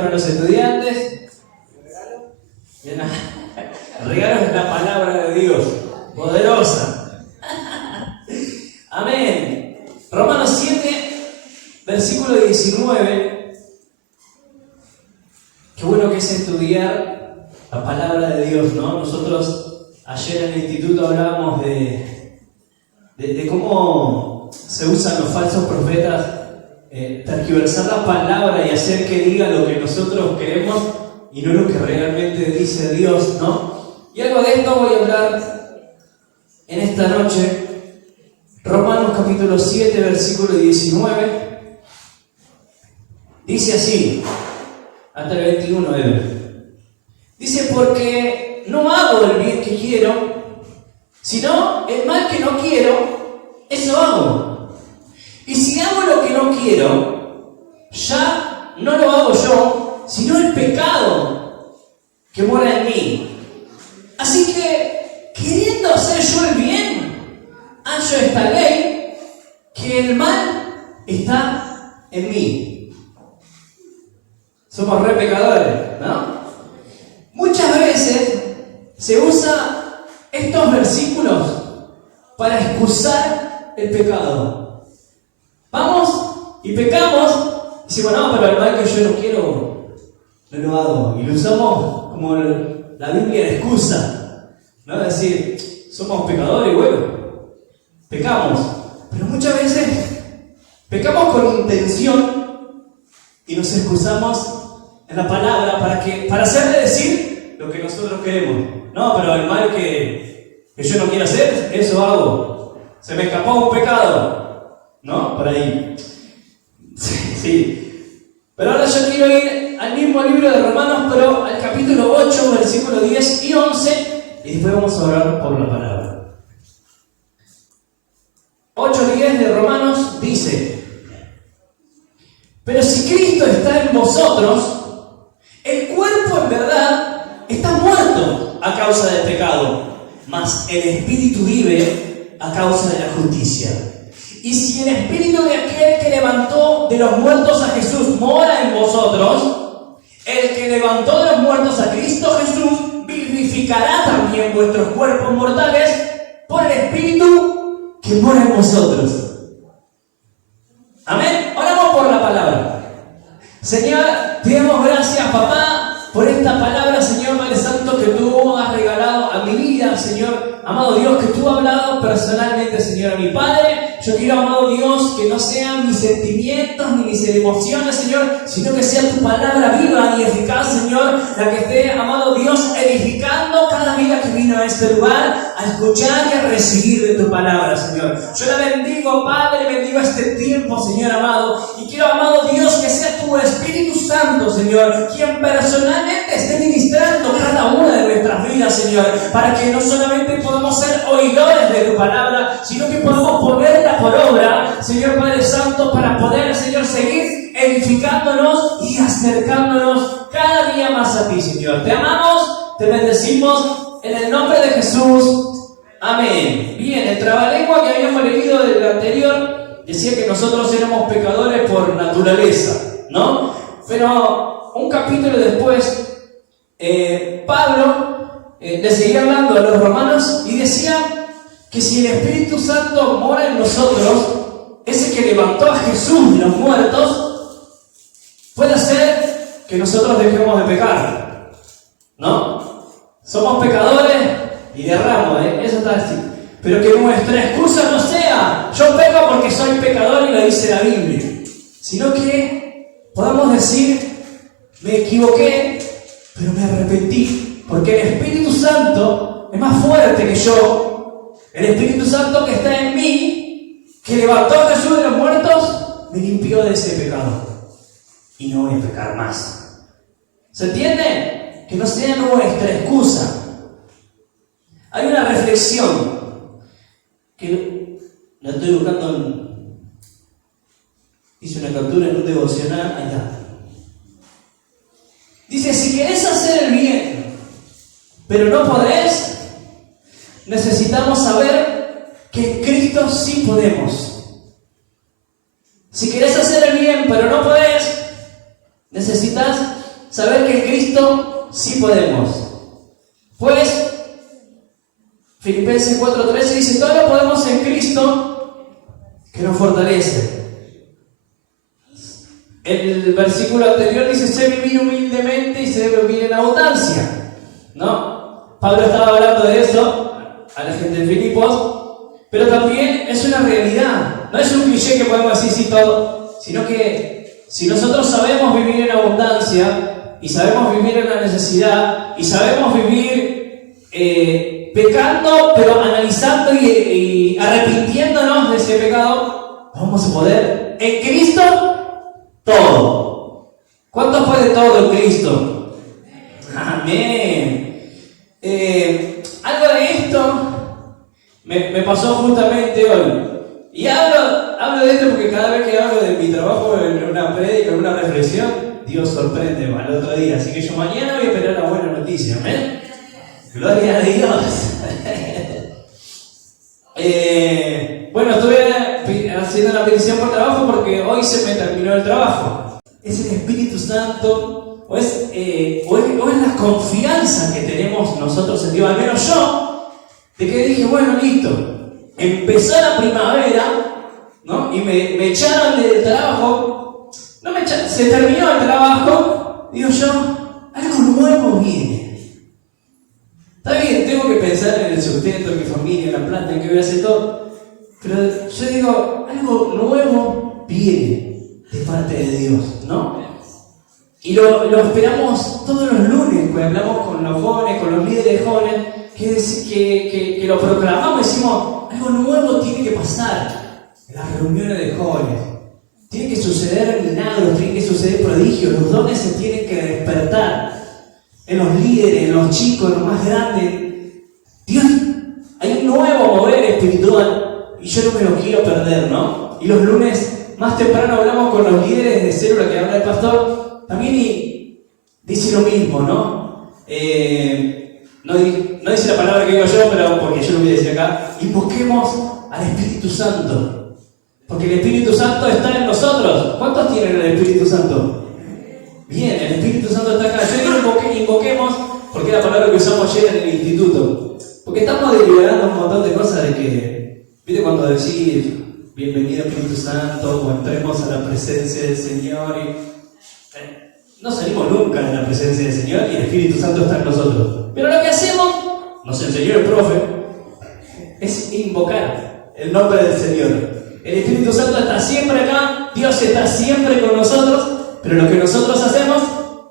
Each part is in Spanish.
para los estudiantes. El regalo es la palabra de Dios, poderosa. Amén. Romanos 7, versículo 19. Qué bueno que es estudiar la palabra de Dios, ¿no? Nosotros ayer en el instituto hablábamos de cómo se usan los falsos profetas, tergiversar la palabra y hacer que diga lo que nosotros queremos y no lo que realmente dice Dios, ¿no? Y algo de esto voy a hablar en esta noche. Romanos capítulo 7, versículo 19. Dice así, hasta el 21, dice: porque no hago el bien que quiero, sino el mal que no quiero, eso hago. Y si hago lo que no quiero, ya no lo hago yo, sino el pecado que mora en mí. Así que, queriendo hacer yo el bien, hallo esta ley, que el mal está en mí. Somos re pecadores, ¿no? Muchas veces se usa estos versículos para excusar el pecado. Vamos y pecamos, y decimos: no, pero el mal que yo no quiero, no lo hago. Y lo usamos como la Biblia de excusa, ¿no? Es decir, somos pecadores y bueno, pecamos. Pero muchas veces pecamos con intención y nos excusamos en la palabra para hacerle decir lo que nosotros queremos. No, pero el mal que yo no quiero hacer, eso hago. Se me escapó un pecado, ¿no? Por ahí. Sí. Pero ahora yo quiero ir al mismo libro de Romanos, pero al capítulo 8, versículos 10 y 11, y después vamos a orar por la palabra. 8:10 de Romanos dice: pero si Cristo está en vosotros, el cuerpo en verdad está muerto a causa del pecado, mas el espíritu vive a causa de la justicia. Y si el espíritu de aquel que levantó de los muertos a Jesús mora en vosotros, el que levantó de los muertos a Cristo Jesús vivificará también vuestros cuerpos mortales por el espíritu que mora en vosotros. Amén. Oramos por la palabra. Señor, te damos gracias, papá, por esta palabra, Señor Padre Santo, que tú has regalado a mi vida, Señor, amado Dios, que tú has hablado personalmente, Señor, a mi Padre. Yo quiero, amado Dios, que no sean mis sentimientos ni mis emociones, Señor, sino que sea tu palabra viva y eficaz, Señor, la que esté, amado Dios, edificando cada vida que vino a este lugar a escuchar y a recibir de tu palabra, Señor. Yo la bendigo, Padre, bendigo este tiempo, Señor amado, y quiero, amado Dios, que sea tu Espíritu Santo, Señor, quien personalmente esté ministrando cada una de nuestras vidas, Señor, para que no solamente podamos ser oidores de tu palabra, sino que podamos ponerla por obra, Señor Padre Santo, para poder, Señor, seguir edificándonos y acercándonos cada día más a ti, Señor. Te amamos, te bendecimos en el nombre de Jesús. Amén. Bien, el trabalengua que habíamos leído del anterior decía que nosotros éramos pecadores por naturaleza, ¿no? Pero un capítulo después, Pablo le seguía hablando a los romanos y decía que si el Espíritu Santo mora en nosotros, ese que levantó a Jesús de los muertos, puede hacer que nosotros dejemos de pecar, ¿no? Somos pecadores y de ramo, eso está así. Pero que nuestra excusa no sea: yo peco porque soy pecador y lo dice la Biblia, sino que podamos decir: me equivoqué, pero me arrepentí, porque el Espíritu Santo es más fuerte que yo. El Espíritu Santo que está en mí, que levantó a Jesús de los muertos, me limpió de ese pecado y no voy a pecar más. ¿Se entiende? Que no sea nuestra excusa. Hay una reflexión que la estoy buscando, hice una captura en un devocional, ahí está. Dice: si querés hacer el bien, pero no podés, necesitamos saber que en Cristo sí podemos. Si querés hacer el bien, pero no podés, necesitas Filipenses 4:13 dice, todo lo podemos en Cristo que nos fortalece. El versículo anterior dice, sé vivir humildemente y sé vivir en abundancia, ¿no? Pablo estaba hablando de eso a la gente de Filipos, pero también es una realidad. No es un cliché que podemos decir sí todo, sino que si nosotros sabemos vivir en abundancia y sabemos vivir en la necesidad y sabemos vivir pecando, pero analizando y arrepintiéndonos de ese pecado, vamos a poder en Cristo todo. ¿Cuánto puede todo en Cristo? Amén. Algo de esto me pasó justamente hoy. Y hablo de esto porque cada vez que hablo de mi trabajo en una prédica, en una reflexión, Dios sorprende al otro día. Así que yo mañana voy a esperar la buena noticia. ¿Amén? Gloria a Dios. Bueno, estuve haciendo una petición por trabajo porque hoy se me terminó el trabajo. Es el Espíritu Santo, o es la confianza que tenemos nosotros en Dios, al menos yo, de que dije, bueno, listo. Empezó la primavera, ¿no? Y me echaron del trabajo. No me echaron, se terminó el trabajo. Digo yo, algo nuevo viene. Está bien, tengo que pensar en el sustento, en mi familia, en la planta, en que voy a hacer todo. Pero yo digo, algo nuevo viene de parte de Dios, ¿no? Y lo esperamos todos los lunes, cuando hablamos con los jóvenes, con los líderes jóvenes, que lo proclamamos y decimos, algo nuevo tiene que pasar en las reuniones de jóvenes. Tiene que suceder milagros, tienen que suceder prodigios, los dones se tienen que despertar en los líderes, en los chicos, en los más grandes. Dios, hay un nuevo mover espiritual y yo no me lo quiero perder, ¿no? Y los lunes más temprano hablamos con los líderes de célula que habla el pastor, también y dice lo mismo, ¿no? No dice la palabra que digo yo, pero porque yo lo voy a decir acá. Invoquemos al Espíritu Santo. Porque el Espíritu Santo está en nosotros. ¿Cuántos tienen el Espíritu Santo? Bien, el Espíritu Santo está acá. Yo digo invoquemos, porque es la palabra que usamos ayer en el instituto. Porque estamos deliberando un montón de cosas de que, ¿viste cuando decir bienvenido Espíritu Santo o entremos a la presencia del Señor? No salimos nunca de la presencia del Señor y el Espíritu Santo está en nosotros. Pero lo que hacemos, nos enseñó el profe, es invocar el nombre del Señor. El Espíritu Santo está siempre acá, Dios está siempre con nosotros, pero lo que nosotros hacemos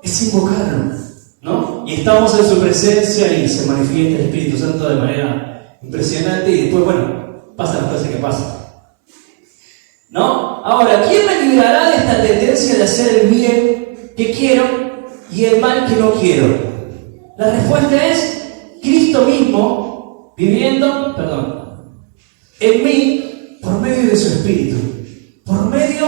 es invocarlo, ¿no? Y estamos en su presencia y se manifiesta el Espíritu Santo de manera impresionante y después, bueno, pasan las cosas que pasan, ¿no? Ahora, ¿quién me librará de esta tendencia de hacer el bien que quiero y el mal que no quiero? La respuesta es Cristo mismo viviendo, en mí por medio de su Espíritu. Por medio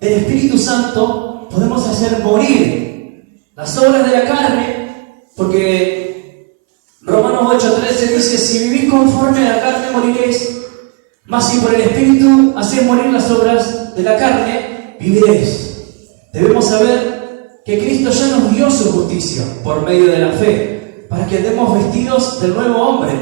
del Espíritu Santo podemos hacer morir las obras de la carne, porque Romanos 8:13 dice, si vivís conforme a la carne moriréis, mas si por el Espíritu hacéis morir las obras de la carne, viviréis. Debemos saber que Cristo ya nos dio su justicia por medio de la fe, para que andemos vestidos del nuevo hombre,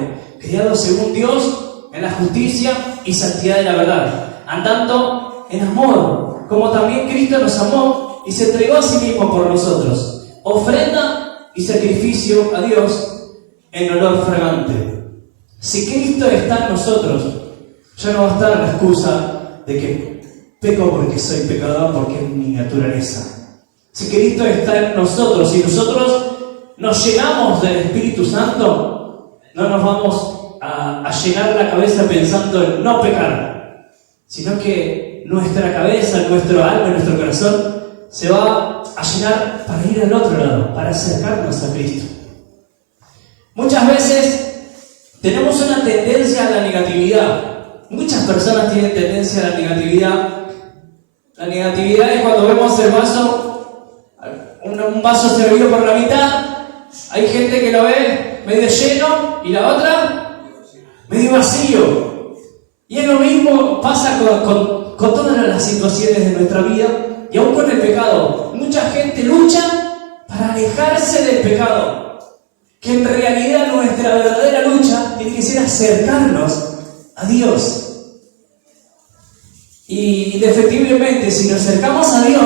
criado según Dios en la justicia y santidad de la verdad, andando en amor, como también Cristo nos amó y se entregó a sí mismo por nosotros, ofrenda y sacrificio a Dios en olor fragante. Si Cristo está en nosotros, ya no va a estar la excusa de que peco porque soy pecador, porque es mi naturaleza. Si Cristo está en nosotros, si nosotros nos llenamos del Espíritu Santo, no nos vamos a llenar la cabeza pensando en no pecar, sino que nuestra cabeza, nuestro alma, nuestro corazón se va a llenar para ir al otro lado, para acercarnos a Cristo. Muchas veces tenemos una tendencia a la negatividad. Muchas personas tienen tendencia a la negatividad. La negatividad es cuando vemos el vaso, un vaso servido por la mitad, hay gente que lo ve medio lleno y la otra medio vacío. Y es lo mismo pasa con todas las situaciones de nuestra vida y aún con el pecado. Mucha gente lucha para alejarse del pecado. que en realidad nuestra verdadera lucha tiene que ser acercarnos a Dios. Y indefectiblemente, si nos acercamos a Dios,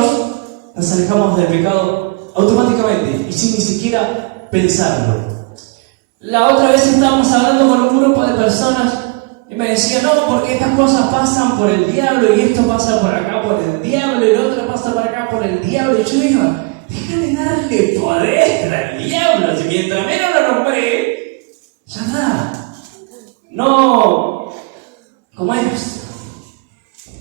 nos alejamos del pecado automáticamente y sin ni siquiera pensarlo. La otra vez estábamos hablando con un grupo de personas y me decían, no, porque estas cosas pasan por el diablo y esto pasa por acá por el diablo y lo otro pasa por acá por el diablo. Y yo digo, déjame darle poder al diablo, si mientras menos lo nombré, ya está. No, ¿cómo es?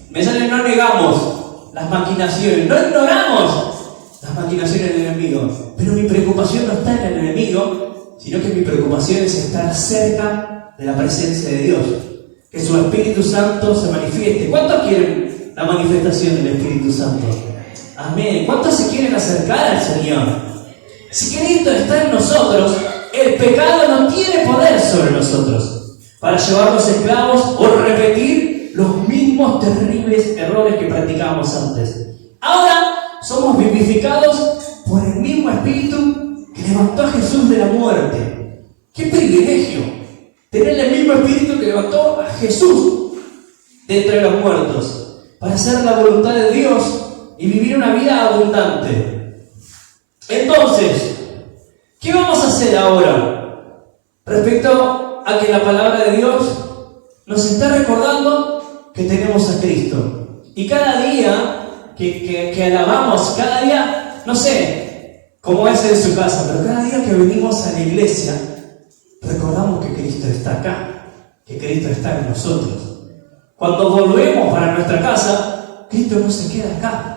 Me sale, no negamos las maquinaciones, no ignoramos las maquinaciones del enemigo. Pero mi preocupación no está en el enemigo, sino que mi preocupación es estar cerca de la presencia de Dios. Que su Espíritu Santo se manifieste. ¿Cuántos quieren la manifestación del Espíritu Santo? Amén. ¿Cuántos se quieren acercar al Señor? Si Cristo está en nosotros, el pecado no tiene poder sobre nosotros para llevarnos esclavos o repetir los mismos terribles errores que practicábamos antes. Ahora somos vivificados por el mismo Espíritu que levantó a Jesús de la muerte. ¡Qué privilegio! Tener el mismo Espíritu que levantó a Jesús de entre los muertos para hacer la voluntad de Dios y vivir una vida abundante. Entonces, ¿qué vamos a hacer ahora respecto a que la palabra de Dios nos está recordando que tenemos a Cristo? Y cada día que alabamos, cada día, no sé cómo es en su casa, pero cada día que venimos a la iglesia, recordamos que Cristo está acá, que Cristo está en nosotros. Cuando volvemos para nuestra casa, Cristo no se queda acá.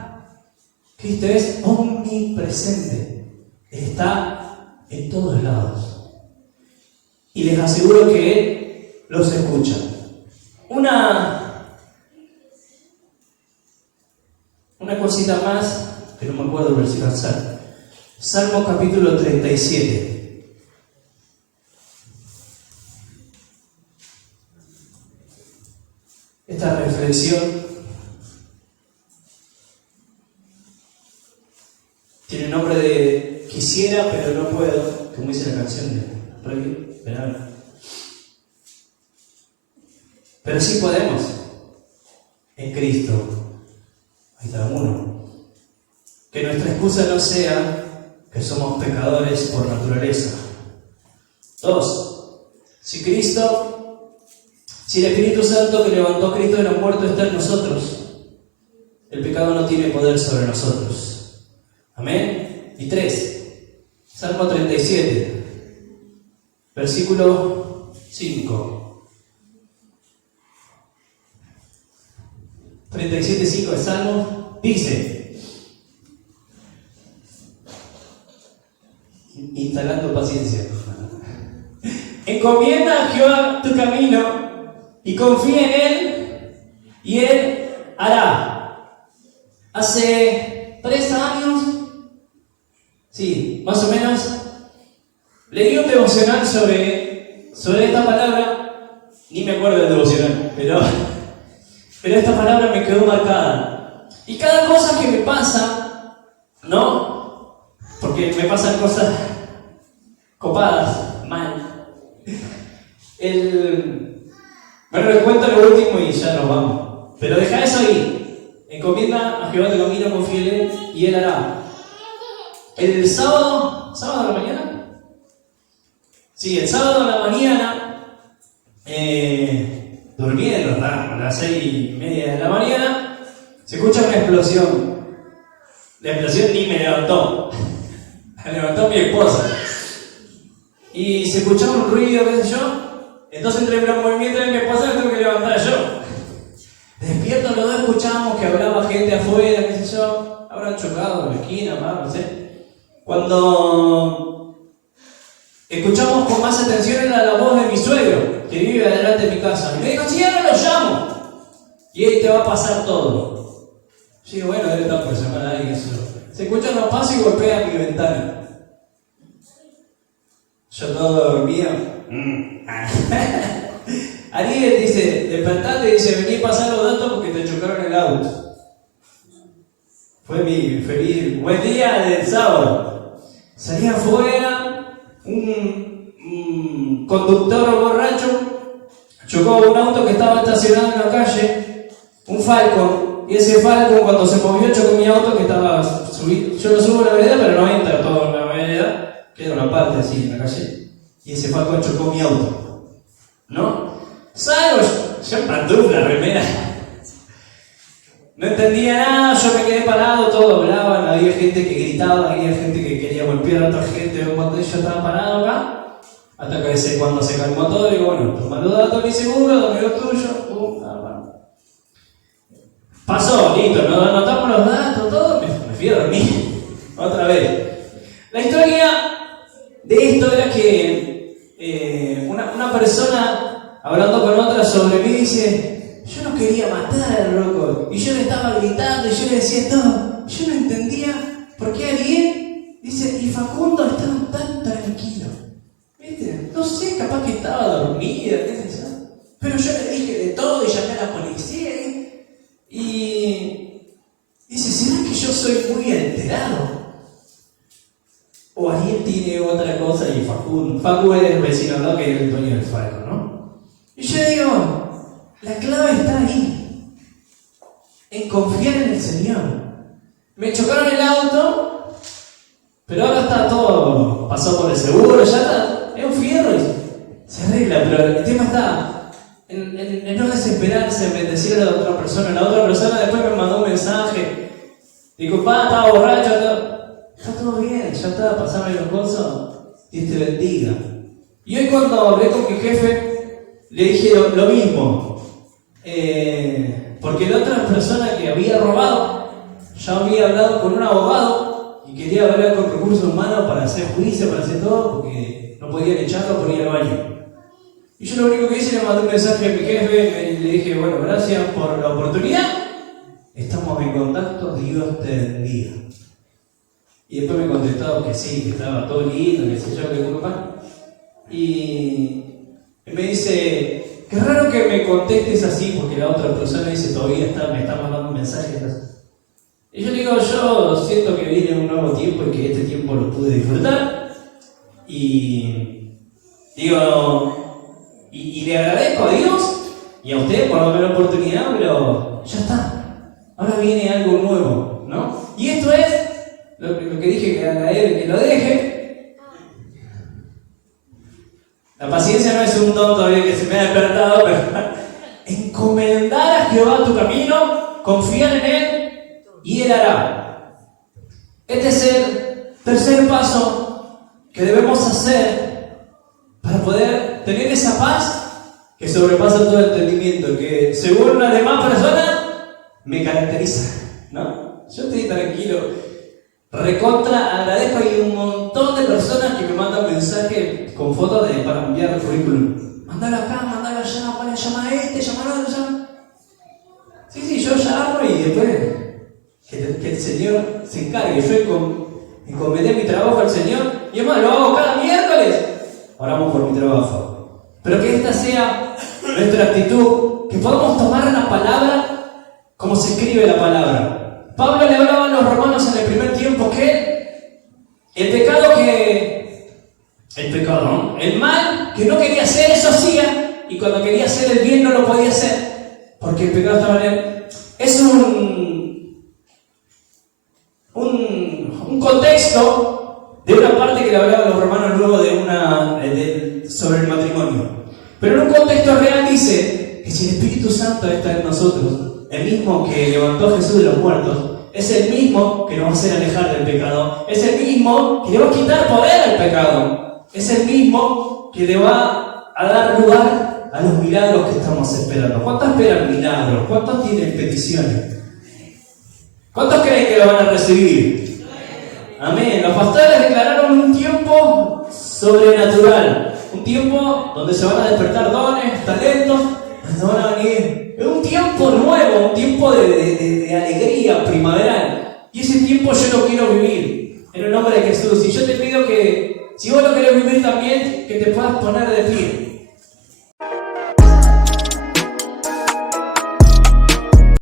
Cristo es omnipresente. Él está en todos lados. Y les aseguro que Él los escucha. Una cosita más, que no me acuerdo el versículo. Salmo capítulo 37. Esta reflexión tiene el nombre de quisiera, pero no puedo, como dice la canción de Rey Verano. Pero sí podemos, en Cristo. Ahí está uno. Que nuestra excusa no sea que somos pecadores por naturaleza. 2. Si el Espíritu Santo que levantó a Cristo de los muertos está en nosotros, el pecado no tiene poder sobre nosotros. Amén. Y 3. Salmo 37, versículo 5. 37:5 de Salmo dice, instalando paciencia, encomienda a Jehová tu camino y confía en Él y Él hará. Hace 3 años, sí, más o menos, leí un devocional sobre esta palabra. Ni me acuerdo del devocional, pero esta palabra me quedó marcada. Y cada cosa que me pasa, ¿no? Porque me pasan cosas copadas, mal. Bueno, les cuento lo último y ya nos vamos. Pero deja eso ahí. Encomienda a Jehová tu camino, confía en Él y Él hará. El sábado de la mañana. Sí, el sábado de la mañana, durmiendo, a las 6:30 de la mañana, se escucha una explosión. La explosión ni me levantó. Me levantó mi esposa. Y se escuchaba un ruido, qué sé yo. Entonces, entre los movimientos de mi esposa, me tengo que levantar yo. Despierto, los dos escuchábamos que hablaba gente afuera, qué sé yo. Habrán chocado en la esquina, no sé. Cuando escuchamos con más atención era la voz de mi suegro, que vive adelante de mi casa. Y me dijo, sí, ahora lo llamo. Y ahí te va a pasar todo. Yo digo, bueno, debe estar por llamar a alguien. Se escuchan los pasos y golpea mi ventana. Yo todo dormido. Ariel dice, despertate y dice, vení a pasar los datos porque te chocaron el auto. Fue mi feliz buen día del sábado. Salí afuera, un un conductor borracho chocó un auto que estaba estacionado en la calle, un Falcon, y ese Falcon cuando se movió chocó mi auto que estaba subido. Yo lo subo a la vereda, pero no entra todo en la vereda, queda una parte así en la calle, y ese Falcon chocó mi auto, ¿no? Salgo yo en pantufla, remera. No entendía nada, yo me quedé parado, todos hablaban, había gente que gritaba, había gente que quería golpear a otra gente cuando yo estaba parado acá, hasta que cuando se calmó todo, digo, bueno, toma los datos de mi seguro, dame los tuyos, pasó, listo, nos anotamos los datos, todo, me fui a dormir, otra vez. La historia de esto era que una persona, hablando con otra sobre mí, dice, yo no quería matar, loco. Y yo le estaba gritando y yo le decía todo. Yo no entendía por qué alguien dice, y Facundo estaba tan tranquilo. ¿Viste? No sé, capaz que estaba dormida, qué sé yo. Pero yo le dije de todo y llamé a la policía. Y dice, ¿será que yo soy muy alterado? O alguien tiene otra cosa y Facu es el vecino, ¿no? Que es el dueño del Falco, ¿no? Y yo digo, la clave está ahí, en confiar en el Señor. Me chocaron el auto, pero ahora está todo, pasó por el seguro, ya está, es un fierro y se arregla, pero el tema está en no desesperarse, en bendecir a la otra persona. La otra persona después me mandó un mensaje, dijo, pa, estaba borracho, está todo bien, ya está, pasame los cosas, Dios te bendiga. Y hoy cuando hablé con mi jefe, le dije lo mismo. Porque la otra persona que había robado ya había hablado con un abogado y quería hablar con recursos humanos para hacer juicio, para hacer todo, porque no podían echarlo por ir al baño. Y yo lo único que hice, le mandé un mensaje a mi jefe, le dije, bueno, gracias por la oportunidad, estamos en contacto, Dios te bendiga. Y después me contestó que sí, que estaba todo lindo, que sé yo, que culpa. Y me dice, qué raro que me contestes así, porque la otra persona dice, todavía me está mandando mensajes. Y yo digo, yo siento que viene un nuevo tiempo y que este tiempo lo pude disfrutar. Y digo, y le agradezco a Dios y a usted por darme la oportunidad, pero ya está. Ahora viene algo nuevo, ¿no? Y esto es lo que dije que haga él, que lo deje. La paciencia no es un don todavía que se me ha despertado, pero encomendar a Jehová tu camino, confiar en Él y Él hará. Este es el tercer paso que debemos hacer para poder tener esa paz que sobrepasa todo entendimiento, que según las demás personas me caracteriza, ¿no? Yo estoy tranquilo. Recontra, agradezco, hay un montón de personas que me mandan mensajes con fotos para enviar el currículum. Mándalo acá, mándalo allá, vale, llama a este, llama a otro, llama. Sí, yo llamo y después que el Señor se encargue. Yo encomendé mi trabajo al Señor y además lo hago cada miércoles. Oramos por mi trabajo. Pero que esta sea nuestra actitud, que podamos tomar la palabra como se escribe la palabra. Pablo le hablaba a los romanos en el primer tiempo que el mal que no quería hacer, eso hacía, y cuando quería hacer el bien no lo podía hacer, porque el pecado estaba en él. Es un contexto de una parte que le hablaba a los romanos luego sobre el matrimonio. Pero en un contexto real dice que si el Espíritu Santo está en nosotros, el mismo que levantó a Jesús de los muertos, es el mismo que nos va a hacer alejar del pecado, es el mismo que le va a quitar poder al pecado, es el mismo que le va a dar lugar a los milagros que estamos esperando. ¿Cuántos esperan milagros? ¿Cuántos tienen peticiones? ¿Cuántos creen que lo van a recibir? Amén. Los pastores declararon un tiempo sobrenatural, un tiempo donde se van a despertar dones, talentos, donde van a venir. Es un tiempo nuevo, un tiempo de alegría primaveral. Y ese tiempo yo lo quiero vivir.